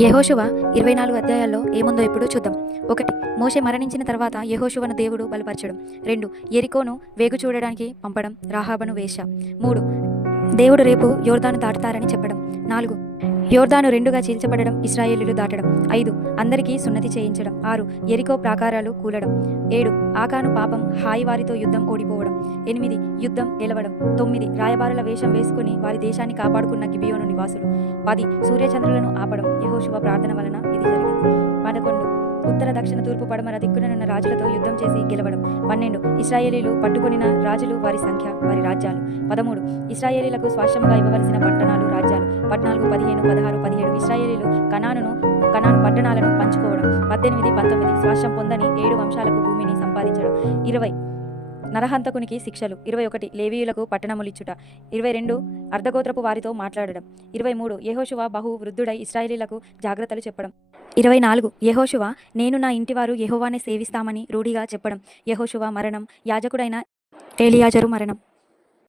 యహోశువ ఇరవై నాలుగు అధ్యాయాల్లో ఏముందో ఇప్పుడు చూద్దాం. ఒకటి మోషే మరణించిన తర్వాత యహోశువను దేవుడు బలపరచడం. రెండు ఎరికోను వేగు చూడడానికి పంపడం రాహాబను వేష మూడు దేవుడు రేపు యోర్దాను దాటుతారని చెప్పడం. నాలుగు యోర్దాను రెండుగా చీల్చబడడం ఇస్రాయేలీలు దాటడం. ఐదు అందరికీ సున్నతి చేయించడం. ఆరు ఎరికో ప్రాకారాలు కూలడం. ఏడు ఆకాను పాపం హాయి వారితో యుద్ధం ఓడిపోవడం. ఎనిమిది యుద్ధం గెలవడం. తొమ్మిది రాయబారుల వేషం వేసుకుని వారి దేశాన్ని కాపాడుకున్న గిబియోను నివాసులు. పది సూర్యచంద్రులను ఆపడం. యెహోషువ ప్రార్థన వలన ఇది జరిగింది. పదకొండు ఉత్తర దక్షిణ తూర్పు పడమర దిక్కుననున్న రాజులతో యుద్ధం చేసి గెలవడం. పన్నెండు ఇస్రాయేలీలు పట్టుకొనిన రాజులు వారి సంఖ్య వారి రాజ్యాలు. పదమూడు ఇస్రాయేలీలకు స్వాస్థ్యముగా ఇవ్వవలసిన పట్టణాలు పద్నాలుగు పదిహేను పదహారు పదిహేడు ఇస్రాయేలీలు కణాను కణాను పట్టణాలను పంచుకోవడం. పద్దెనిమిది పంతొమ్మిది స్వాస్థ్యం పొందని ఏడు వంశాలకు భూమిని సంపాదించడం. ఇరవై నరహంతకునికి శిక్షలు. ఇరవై ఒకటి లేవీయులకు పట్టణములిచ్చుట ఇరవై రెండు అర్ధగోత్రపు వారితో మాట్లాడడం. ఇరవై మూడు యహోశువ బహు వృద్ధుడై ఇస్రాయేలీలకు జాగ్రత్తలు చెప్పడం. ఇరవై నాలుగు యహోశువ నేను నా ఇంటివారు యహోవానే సేవిస్తామని రూఢిగా చెప్పడం. యహోశువ మరణం. యాజకుడైన ఏలియాజరు మరణం.